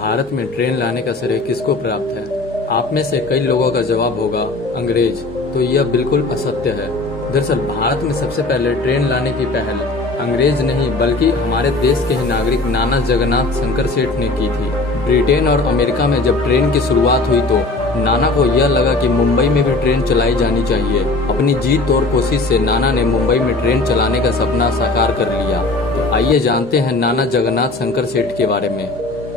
भारत में ट्रेन लाने का श्रेय किसको प्राप्त है? आप में से कई लोगों का जवाब होगा अंग्रेज। तो यह बिल्कुल असत्य है। दरअसल भारत में सबसे पहले ट्रेन लाने की पहल अंग्रेज नहीं बल्कि हमारे देश के ही नागरिक नाना जगन्नाथ शंकर सेठ ने की थी। ब्रिटेन और अमेरिका में जब ट्रेन की शुरुआत हुई तो नाना को यह लगा कि मुंबई में भी ट्रेन चलाई जानी चाहिए। अपनी जीत और कोशिश से नाना ने मुंबई में ट्रेन चलाने का सपना साकार कर लिया। तो आइए जानते हैं नाना जगन्नाथ शंकर सेठ के बारे में।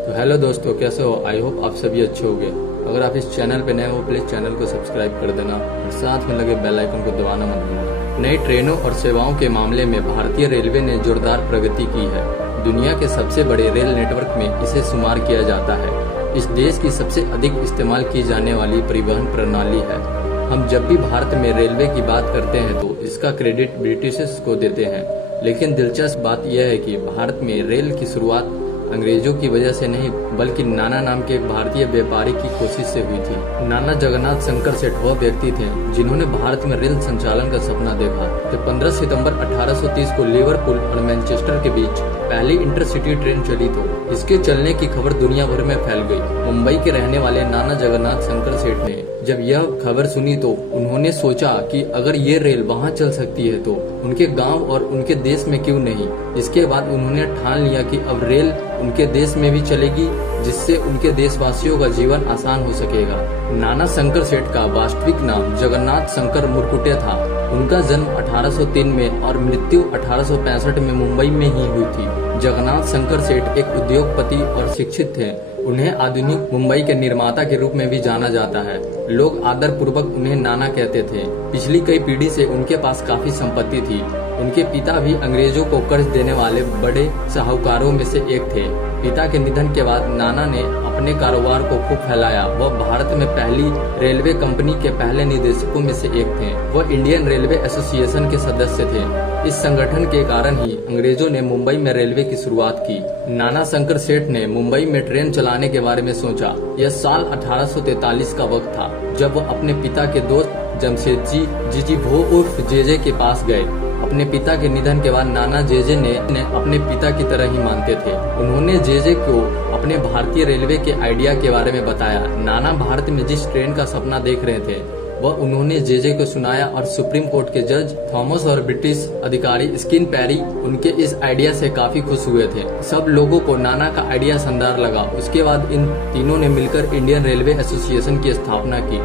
तो हेलो दोस्तों, कैसे हो? आई होप आप सभी अच्छे होंगे। अगर आप इस चैनल पे नए हो प्लीज चैनल को सब्सक्राइब कर देना और साथ में लगे बेल आइकन को दबाना मत भूलना। नई ट्रेनों और सेवाओं के मामले में भारतीय रेलवे ने जोरदार प्रगति की है। दुनिया के सबसे बड़े रेल नेटवर्क में इसे शुमार किया जाता है। इस देश की सबसे अधिक इस्तेमाल की जाने वाली परिवहन प्रणाली है। हम जब भी भारत में रेलवे की बात करते हैं तो इसका क्रेडिट ब्रिटिशर्स को देते हैं, लेकिन दिलचस्प बात यह है कि भारत में रेल की शुरुआत अंग्रेजों की वजह से नहीं बल्कि नाना नाम के एक भारतीय व्यापारी की कोशिश से हुई थी। नाना जगन्नाथ शंकर सेठ वह व्यक्ति थे जिन्होंने भारत में रेल संचालन का सपना देखा। जब 15 सितंबर 1830 को लिवरपूल और मैनचेस्टर के बीच पहली इंटरसिटी ट्रेन चली तो इसके चलने की खबर दुनिया भर में फैल गई। मुंबई के रहने वाले नाना जगन्नाथ शंकर सेठ ने जब यह खबर सुनी तो उन्होंने सोचा कि अगर ये रेल वहाँ चल सकती है तो उनके गांव और उनके देश में क्यों नहीं। इसके बाद उन्होंने ठान लिया कि अब रेल उनके देश में भी चलेगी, जिससे उनके देशवासियों का जीवन आसान हो सकेगा। नाना शंकर सेठ का वास्तविक नाम जगन्नाथ शंकर मुरकुटे था। उनका जन्म 1803 में और मृत्यु 1865 में मुंबई में ही हुई थी। जगन्नाथ शंकर सेठ एक उद्योगपति और शिक्षित थे। उन्हें आधुनिक मुंबई के निर्माता के रूप में भी जाना जाता है। लोग आदर पूर्वक उन्हें नाना कहते थे। पिछली कई पीढ़ी से उनके पास काफी संपत्ति थी। उनके पिता भी अंग्रेजों को कर्ज देने वाले बड़े साहूकारों में से एक थे। पिता के निधन के बाद नाना ने अपने कारोबार को खूब फैलाया। वह भारत में पहली रेलवे कंपनी के पहले निदेशकों में से एक थे। वह इंडियन रेलवे एसोसिएशन के सदस्य थे। इस संगठन के कारण ही अंग्रेजों ने मुंबई में रेलवे की शुरुआत की। नाना शंकर सेठ ने मुंबई में ट्रेन चलाने के बारे में सोचा। यह साल 1843 का वक्त था जब वह अपने पिता के दोस्त जमशेदजी जीजी भो उर्फ जेजे के पास गए। अपने पिता के निधन के बाद नाना जेजे ने अपने पिता की तरह ही मानते थे। उन्होंने जेजे को अपने भारतीय रेलवे के आइडिया के बारे में बताया। नाना भारत में जिस ट्रेन का सपना देख रहे थे वह उन्होंने जेजे को सुनाया और सुप्रीम कोर्ट के जज थॉमस और ब्रिटिश अधिकारी स्किन पैरी उनके इस आइडिया से काफी खुश हुए थे। सब लोगों को नाना का आइडिया शानदार लगा। उसके बाद इन तीनों ने मिलकर इंडियन रेलवे एसोसिएशन की स्थापना की।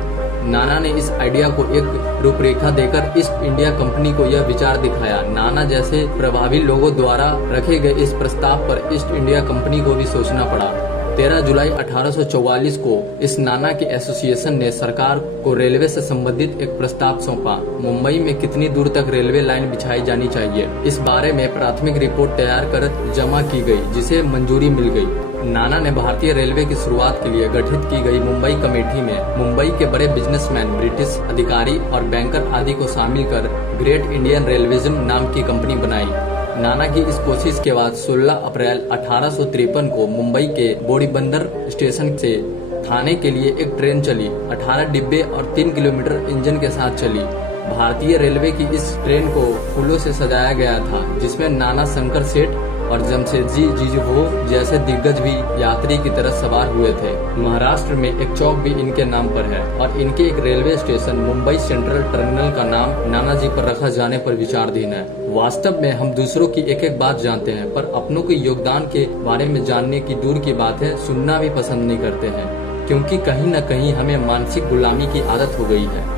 नाना ने इस आइडिया को एक रूपरेखा देकर ईस्ट इंडिया कंपनी को यह विचार दिखाया। नाना जैसे प्रभावी लोगों द्वारा रखे गए इस प्रस्ताव पर ईस्ट इंडिया कंपनी को भी सोचना पड़ा। 13 जुलाई 1844 को इस नाना के एसोसिएशन ने सरकार को रेलवे से संबंधित एक प्रस्ताव सौंपा। मुंबई में कितनी दूर तक रेलवे लाइन बिछाई जानी चाहिए, इस बारे में प्राथमिक रिपोर्ट तैयार कर जमा की गई, जिसे मंजूरी मिल गई। नाना ने भारतीय रेलवे की शुरुआत के लिए गठित की गई मुंबई कमेटी में मुंबई के बड़े बिजनेसमैन, ब्रिटिश अधिकारी और बैंकर आदि को शामिल कर ग्रेट इंडियन रेलवेजम नाम की कंपनी बनाई। नाना की इस कोशिश के बाद 16 अप्रैल 1853 को मुंबई के बोरीबंदर स्टेशन से थाने के लिए एक ट्रेन चली। 18 डिब्बे और 3 किलोमीटर इंजन के साथ चली। भारतीय रेलवे की इस ट्रेन को फूलों से सजाया गया था, जिसमें नाना शंकर सेठ और जमशेदजी जीजूभो जैसे दिग्गज भी यात्री की तरह सवार हुए थे। महाराष्ट्र में एक चौक भी इनके नाम पर है और इनके एक railway station Mumbai central terminal का नाम नानाजी पर रखा जाने पर विचाराधीन है। वास्तव में हम दूसरों की एक एक बात जानते हैं, पर अपनों के योगदान के बारे में जानने की दूर की बात है, सुनना भी पसंद नहीं करते हैं, क्योंकि कहीं न कहीं हमें मानसिक गुलामी की आदत हो गई है।